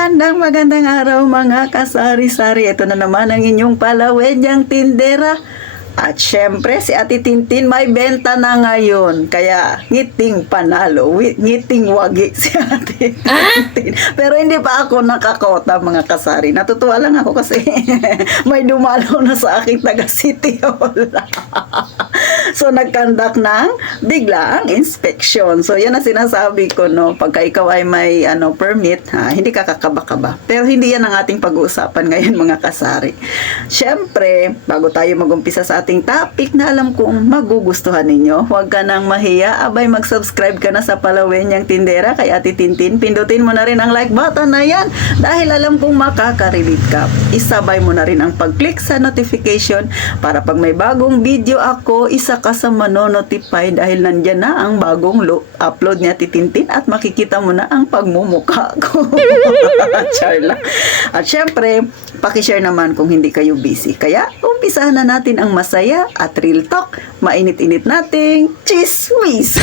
Magandang araw mga kasari-sari. Ito na naman ang inyong palawedyang tindera. At syempre si Ate Tintin may benta na ngayon. Kaya ngiting panalo, ngiting wagi si Ate Tintin. Pero hindi pa ako nakakota mga kasari. Natutuwa lang ako kasi may dumalo na sa aking taga City Hall. So nagkandak ng biglaang inspection. So yan ang sinasabi ko, no, pagka ikaw ay may permit, hindi ka kakaba-kaba. Pero hindi yan ang ating pag-uusapan ngayon mga kasari. Syempre, bago tayo mag-umpisa sa ating topic na alam kong magugustuhan ninyo, huwag ka nang mahiya, abay mag-subscribe ka na sa Palawenyang Tindera kay Ate Tintin. Pindutin mo na rin ang like button na yan dahil alam kong makaka-relate ka. Isabay mo na rin ang pag-click sa notification para pag may bagong video ako, isa ka sa manonotify dahil nandyan na ang bagong upload niya Ate Tintin at makikita mo na ang pagmumukha ko. At syempre, pakishare naman kung hindi kayo busy. Kaya, umpisahan na natin ang masaya at real talk. Mainit-init nating chismis.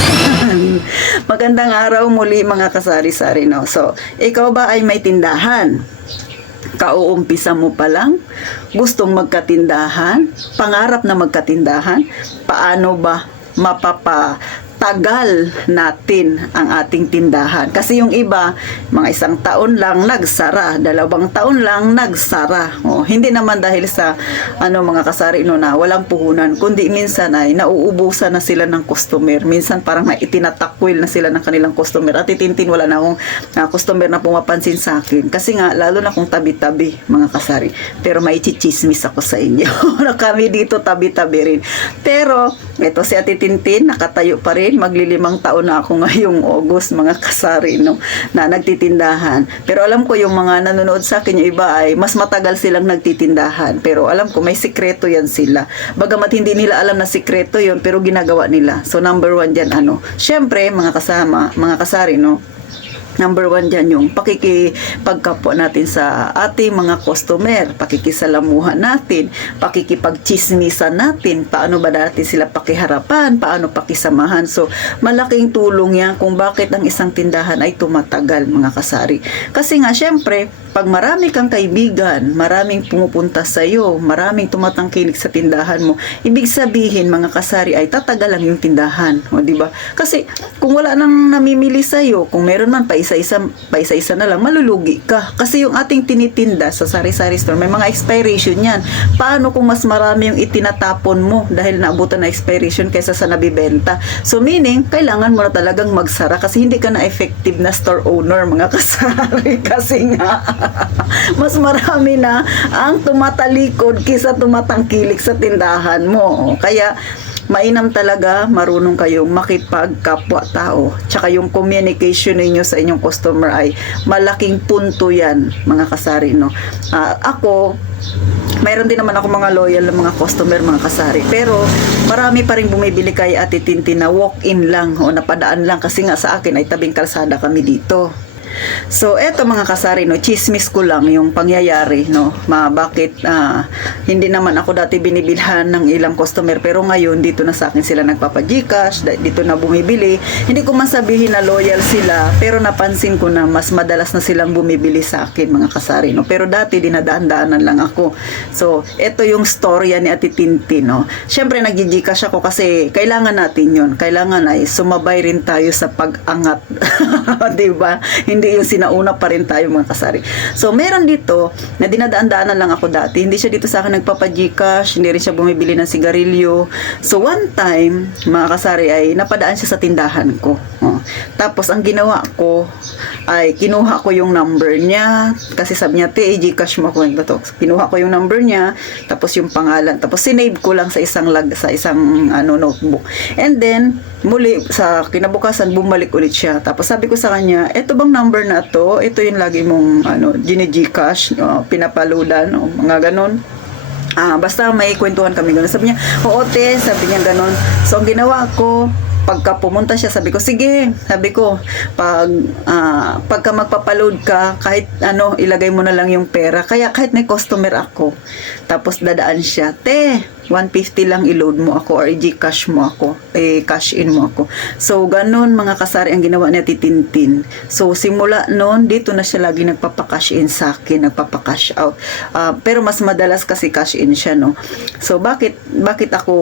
Magandang araw muli mga kasari-sari, no? So, ikaw ba ay may tindahan? Kauumpisa mo pa lang? Gustong magkatindahan? Pangarap na magkatindahan? Paano ba mapapatagal natin ang ating tindahan? Kasi yung iba, mga 1 taon lang nagsara, 2 taon lang nagsara. Hindi naman dahil sa mga kasari na walang puhunan, kundi minsan ay nauubusan na sila ng customer. Minsan parang itinatakwil na sila ng kanilang customer. At Tintin, wala na akong customer na pumapansin sa akin. Kasi nga, lalo na kung tabi-tabi, mga kasari. Pero may chichismis ako sa inyo. Kami dito tabi-tabi rin. Pero, ito si Ate Tintin, nakatayo pa rin. Magli5 taon na ako ngayong August, mga kasari, no, na nagtitindahan. Pero alam ko yung mga nanonood sa akin, yung iba ay mas matagal silang nagtitindahan. Pero alam ko, may sikreto yan sila. Bagamat hindi nila alam na sikreto yun, pero ginagawa nila. So, number 1 dyan, syempre, mga kasari, no, number 1 dyan yung pakikipagkapwa natin sa ating mga customer, pakikisalamuhan natin, pakikipagchismisan natin, paano ba natin sila pakiharapan, paano pakisamahan. So, malaking tulong yan kung bakit ang isang tindahan ay tumatagal, mga kasari. Kasi nga, syempre, pag marami kang kaibigan, maraming pumupunta sa iyo, maraming tumatangkilik sa tindahan mo, ibig sabihin, mga kasari, ay tatagal lang yung tindahan. O, diba? Kasi, kung wala nang namimili sa iyo, kung meron man pa isa-isa na lang, malulugi ka. Kasi yung ating tinitinda sa sari-sari store, may mga expiration yan. Paano kung mas marami yung itinatapon mo dahil naabutan na expiration kaysa sa nabibenta? So, meaning, kailangan mo na talagang magsara kasi hindi ka na effective na store owner, mga kasari. Kasi nga, mas marami na ang tumatalikod kaysa tumatangkilik sa tindahan mo. Kaya, mainam talaga marunong kayong makipagkapwa-tao. Tsaka yung communication ninyo sa inyong customer ay malaking punto yan, mga kasari, no? Ako, mayroon din naman ako mga loyal na mga customer, mga kasari. Pero, marami pa rin bumibili kay Ate Tintin na walk-in lang o napadaan lang kasi nga sa akin ay tabing kalsada kami dito. So, eto mga kasari, no, chismis ko lang yung pangyayari, no, bakit hindi naman ako dati binibilhan ng ilang customer, pero ngayon dito na sa akin sila nagpapa-Gcash, dito na bumibili. Hindi ko masabihin na loyal sila, pero napansin ko na mas madalas na silang bumibili sa akin, mga kasari, no. Pero dati dinadaan-daanan lang ako. So, eto yung storya ni Ate Tintin, no. Syempre nag-Gcash ako kasi kailangan natin yun. Kailangan ay sumabay rin tayo sa pag-angat. Diba? Hindi yung sinauna pa rin tayo, mga kasari. So, meron dito na dinadaan-daanan lang ako dati. Hindi siya dito sa akin nagpapa-Gcash, hindi rin siya bumibili ng sigarilyo. So, one time, mga kasari, ay napadaan siya sa tindahan ko. Tapos, ang ginawa ko ay kinuha ko yung number niya. Kasi sabi niya, Gcash mo ako. Kinuha ko yung number niya, tapos yung pangalan. Tapos, sinave ko lang sa isang notebook. And then, muli, sa kinabukasan, bumalik ulit siya. Tapos, sabi ko sa kanya, eto bang number na to? Ito yung lagi mong gini-Gcash, pinapaludan, mga ganon. Basta may kwentuhan kami ganon. Sabi niya, oo te, sabi niya ganon. So, ang ginawa ko, pagka pumunta siya, sabi ko, sige, sabi ko, pagka magpapaload ka, kahit ilagay mo na lang yung pera. Kaya kahit may customer ako, tapos dadaan siya, te, 150 lang i-load mo ako or i-Gcash mo ako, cash in mo ako. So, ganun mga kasari ang ginawa ni Ate Tintin. So, simula noon, dito na siya lagi nagpapakash in sa akin, nagpapakash out. Pero mas madalas kasi cash in siya, no? So, bakit ako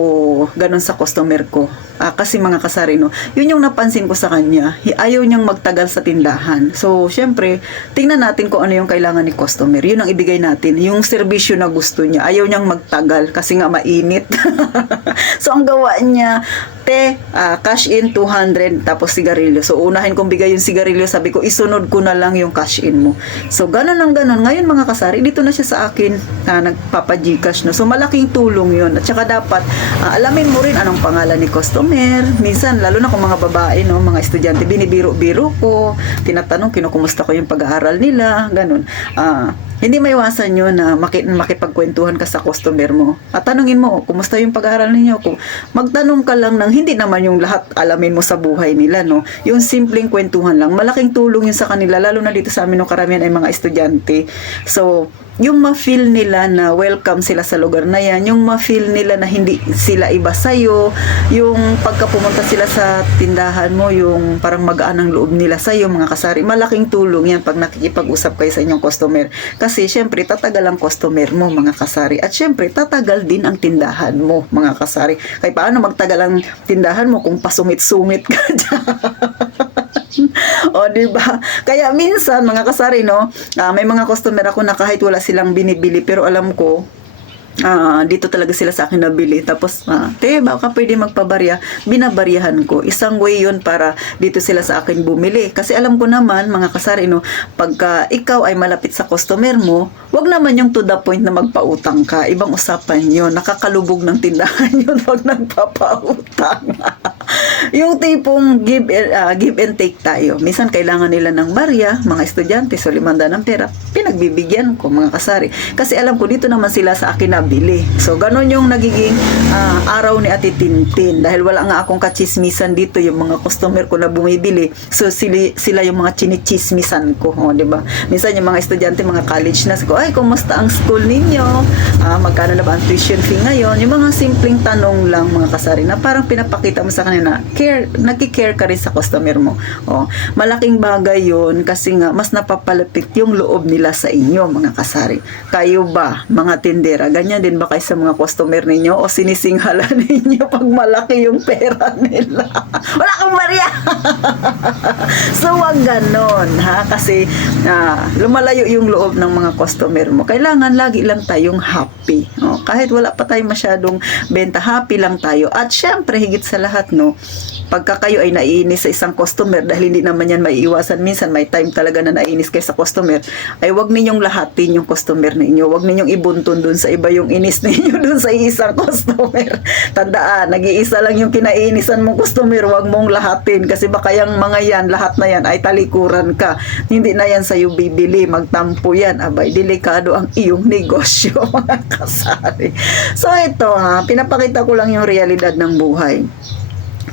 ganun sa customer ko? Kasi mga kasari, no, yun yung napansin ko sa kanya, ayaw niyang magtagal sa tindahan. So, syempre, tingnan natin kung ano yung kailangan ni customer. Yun ang ibigay natin. Yung serbisyo na gusto niya, ayaw niyang magtagal kasi nga mainit. So, ang gawa niya, cash in 200 tapos sigarilyo. So, unahin kong bigay yung sigarilyo, sabi ko, isunod ko na lang yung cash in mo. So, ganun lang ganun. Ngayon mga kasari, dito na siya sa akin nagpapa-Gcash, no. So, malaking tulong yun. At saka dapat, alamin mo rin anong pangalan ni customer. Minsan, lalo na kung mga babae, no, mga estudyante, binibiro-biro ko, tinatanong, kinukumusta ko yung pag-aaral nila, ganun. Hindi maiwasan yun na makipagkwentuhan ka sa customer mo. At tanungin mo, kumusta yung pag-aaral ninyo? Kung magtanong ka lang ng hindi naman yung lahat alamin mo sa buhay nila, no? Yung simpleng kwentuhan lang, malaking tulong yun sa kanila, lalo na dito sa amin, no, karamihan ay mga estudyante. So, yung ma-feel nila na welcome sila sa lugar na yan, yung ma-feel nila na hindi sila iba sa'yo, yung pagka pumunta sila sa tindahan mo, yung parang magaan ang loob nila sa'yo, mga kasari, malaking tulong yan pag nakikipag-usap kayo sa inyong customer. Kasi syempre, tatagal ang customer mo, mga kasari. At syempre, tatagal din ang tindahan mo, mga kasari. Kaya paano magtagal ang tindahan mo kung pasumit-sumit ka dyan? O, diba? Kaya minsan, mga kasari, no, may mga customer ako na kahit wala silang binibili, pero alam ko, dito talaga sila sa akin nabili. Tapos, baka pwede magpabarya. Binabaryahan ko. Isang way yun para dito sila sa akin bumili. Kasi alam ko naman, mga kasari, no, pagka ikaw ay malapit sa customer mo, wag naman yung to the point na magpautang ka. Ibang usapan yun. Nakakalubog ng tindahan yun wag nagpapautang. Yung tipong give and take tayo. Minsan kailangan nila ng barya, mga estudyante, so 500 ng pera, pinagbibigyan ko, mga kasari. Kasi alam ko dito naman sila sa akin nabili. So ganun yung nagiging araw ni Ate Tintin. Dahil wala nga akong kachismisan dito, yung mga customer ko na bumibili. So sila yung mga chinichismisan ko, di ba? Minsan yung mga estudyante, mga college na, ko, ay, kumusta ang school ninyo? Magkano na ba ang tuition fee ngayon? Yung mga simpleng tanong lang, mga kasari, na parang pinapakita mo sa kanila na nagki-care ka rin sa customer mo. Malaking bagay yun kasi nga mas napapalapit yung loob nila sa inyo, mga kasari. Kayo ba, mga tindera, ganyan din ba kayo sa mga customer ninyo o sinisinghala ninyo pag malaki yung pera nila? Wala kang barya! So, wag ganon, ha? Kasi lumalayo yung loob ng mga customer mo. Kailangan lagi lang tayong happy. Kahit wala pa tayong masyadong benta, happy lang tayo. At syempre, higit sa lahat, no, pagka kayo ay naiinis sa isang customer, dahil hindi naman yan maiiwasan, minsan may time talaga na naiinis kayo sa customer, ay wag ninyong lahatin yung customer ninyo, wag ninyong ibuntun dun sa iba yung inis ninyo dun sa isang customer. Tandaan, nag-iisa lang yung kinaiinisan mong customer, wag mong lahatin, kasi baka yung mga yan, lahat na yan ay talikuran ka, hindi na yan sa'yo bibili, magtampo yan, abay, delikado ang iyong negosyo, mga kasari. So ito, pinapakita ko lang yung realidad ng buhay.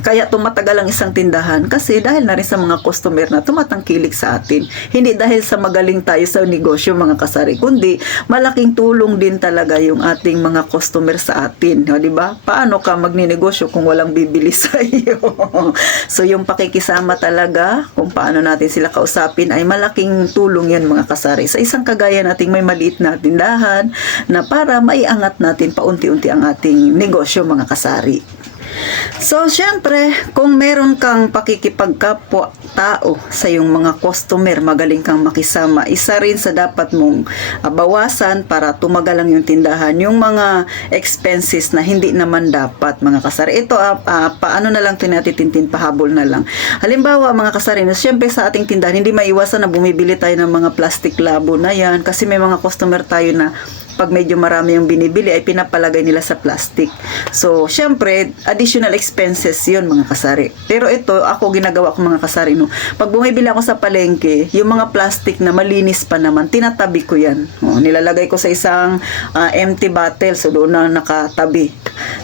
Kaya tumatagal ang isang tindahan kasi dahil na rin sa mga customer na tumatangkilik sa atin. Hindi dahil sa magaling tayo sa negosyo, mga kasari, kundi malaking tulong din talaga yung ating mga customer sa atin. O, diba? Paano ka magninegosyo kung walang bibili sa iyo? So, yung pakikisama talaga, kung paano natin sila kausapin, ay malaking tulong yan, mga kasari. Sa isang kagaya nating may maliit na tindahan na para maiangat natin paunti-unti ang ating negosyo, mga kasari. So, syempre, kung meron kang pakikipagkapwa tao sa iyong mga customer, magaling kang makisama, isa rin sa dapat mong bawasan para tumagal lang yung tindahan, yung mga expenses na hindi naman dapat, mga kasari. Ito, paano na lang tinatitintin, pahabol na lang. Halimbawa, mga kasari, syempre sa ating tindahan, hindi maiwasan na bumibili tayo ng mga plastic labo na yan, kasi may mga customer tayo na pag medyo marami yung binibili ay pinapalagay nila sa plastic. So, syempre, additional expenses yun, mga kasari. Pero ito, ako ginagawa ko, mga kasari, no. Pag bumibili ako sa palengke, yung mga plastic na malinis pa naman, tinatabi ko yan. Nilalagay ko sa isang empty bottle, so doon na nakatabi.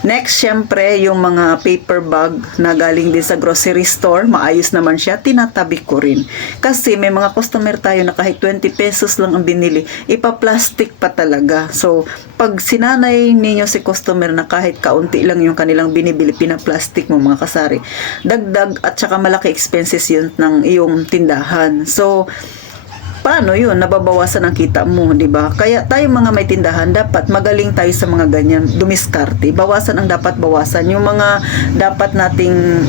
Next, syempre, yung mga paper bag na galing din sa grocery store, maayos naman siya, tinatabi ko rin. Kasi may mga customer tayo na kahit 20 pesos lang ang binili, ipa-plastic pa talaga. paninda. So, pag sinanay ninyo si customer na kahit kaunti lang yung kanilang binibili, pinaplastic mo mga kasari, dagdag at saka malaki expenses yun ng iyong tindahan. So, paano yun? Nababawasan ang kita mo, di ba? Kaya tayo mga may tindahan, dapat magaling tayo sa mga ganyan, dumiskarte. Bawasan ang dapat bawasan. Yung mga dapat nating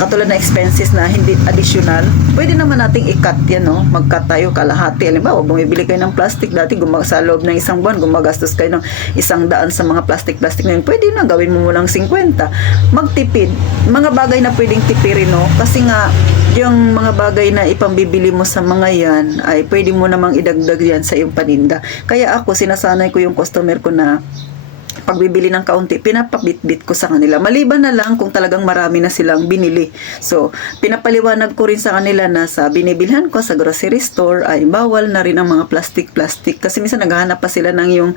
katulad na expenses na hindi additional, pwede naman nating i-cut yan, no? Mag-cut tayo kalahati. Halimbawa, bumibili kayo ng plastic, dati sa loob ng isang buwan, gumagastos kayo ng 100 sa mga plastic na yun. Pwede na, gawin mo lang 50. Magtipid. Mga bagay na pwedeng tipirin, no? Kasi nga, yung mga bagay na ipambibili mo sa mga yan ay pwede mo namang idagdag yan sa iyong paninda. Kaya ako, sinasanay ko yung customer ko na pagbibili ng kaunti, pinapabitbit ko sa kanila. Maliban na lang kung talagang marami na silang binili. So, pinapaliwanag ko rin sa kanila na sa binibilhan ko sa grocery store ay bawal na rin ang mga plastic. Kasi minsan naghahanap pa sila ng yung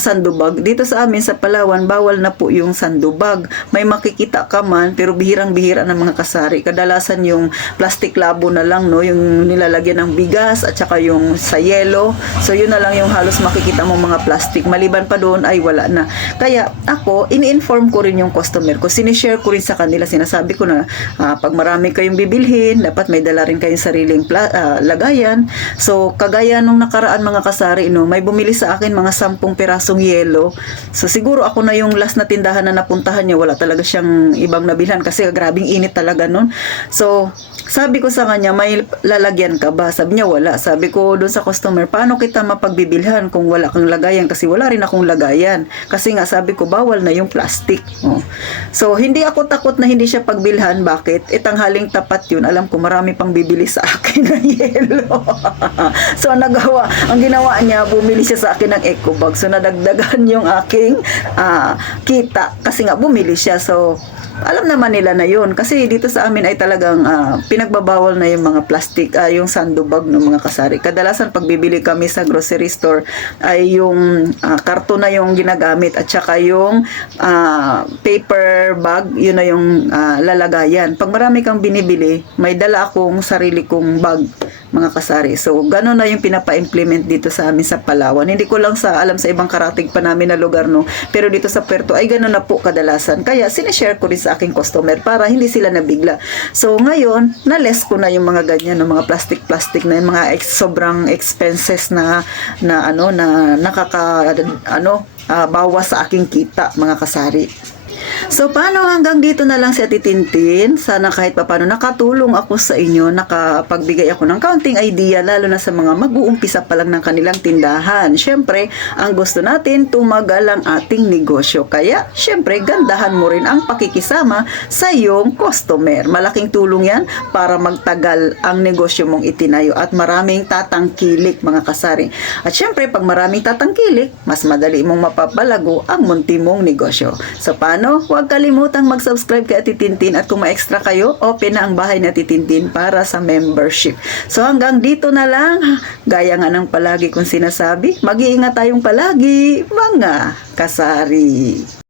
sandubag. Dito sa amin sa Palawan, bawal na po yung sandubag. May makikita ka man, pero bihirang-bihira ng mga kasari. Kadalasan yung plastic labo na lang, no? Yung nilalagyan ng bigas at saka yung sa yelo. So, yun na lang yung halos makikita mong mga plastic. Maliban pa doon ay wala na. Kaya ako, ini-inform ko rin yung customer ko. Sinishare ko rin sa kanila. Sinasabi ko na pag marami kayong bibilhin, dapat may dala rin kayong sariling lagayan. So, kagaya nung nakaraan mga kasari, no, may bumili sa akin mga 10 pirasong yelo. So, siguro ako na yung last na tindahan na napuntahan niya. Wala talaga siyang ibang nabilhan kasi grabing init talaga nun. So, sabi ko sa kanya, may lalagyan ka ba? Sabi niya, wala. Sabi ko doon sa customer, paano kita mapagbibilhan kung wala kang lagayan? Kasi wala rin akong lagayan. Kasi nga, sabi ko, bawal na yung plastic. Oh. So, hindi ako takot na hindi siya pagbilhan. Bakit? Tanghaling tapat yun. Alam ko, marami pang bibili sa akin ng yelo. So, ang ginawa niya, bumili siya sa akin ng eco bag. So, nadagdagan yung aking kita. Kasi nga, bumili siya. So, alam naman nila na yun. Kasi dito sa amin ay talagang pinagbabawal na yung mga plastic, yung sandubag ng mga kasari. Kadalasan pag bibili kami sa grocery store ay yung karton na yung ginagamit at saka yung paper bag, yun na yung lalagayan. Pag marami kang binibili, may dala akong sarili kong bag mga kasari. So, gano'n na yung pinapa-implement dito sa amin sa Palawan. Hindi ko lang alam sa ibang karatig pa namin na lugar, no? Pero dito sa Puerto ay gano'n na po kadalasan. Kaya, sinishare ko rin sa aking customer para hindi sila nabigla. So, ngayon, na-less ko na yung mga ganyan, no? Mga plastic na yung mga sobrang expenses na bawas sa aking kita, mga kasari. So, paano hanggang dito na lang si Ate Tintin? Sana kahit paano nakatulong ako sa inyo, nakapagbigay ako ng kaunting idea, lalo na sa mga mag-uumpisa pa lang ng kanilang tindahan. Siyempre, ang gusto natin, tumagal ang ating negosyo. Kaya, siyempre, gandahan mo rin ang pakikisama sa iyong customer. Malaking tulong yan para magtagal ang negosyo mong itinayo at maraming tatangkilik, mga kasari. At siyempre, pag maraming tatangkilik, mas madali mong mapapalago ang munti mong negosyo. So, paano? Huwag kalimutang mag-subscribe kay Ate Tintin at kung ma-extra kayo, open na ang bahay ni Ate Tintin para sa membership. So hanggang dito na lang, gaya nga ng palagi kong sinasabi, mag-iingat tayong palagi, mga kasari.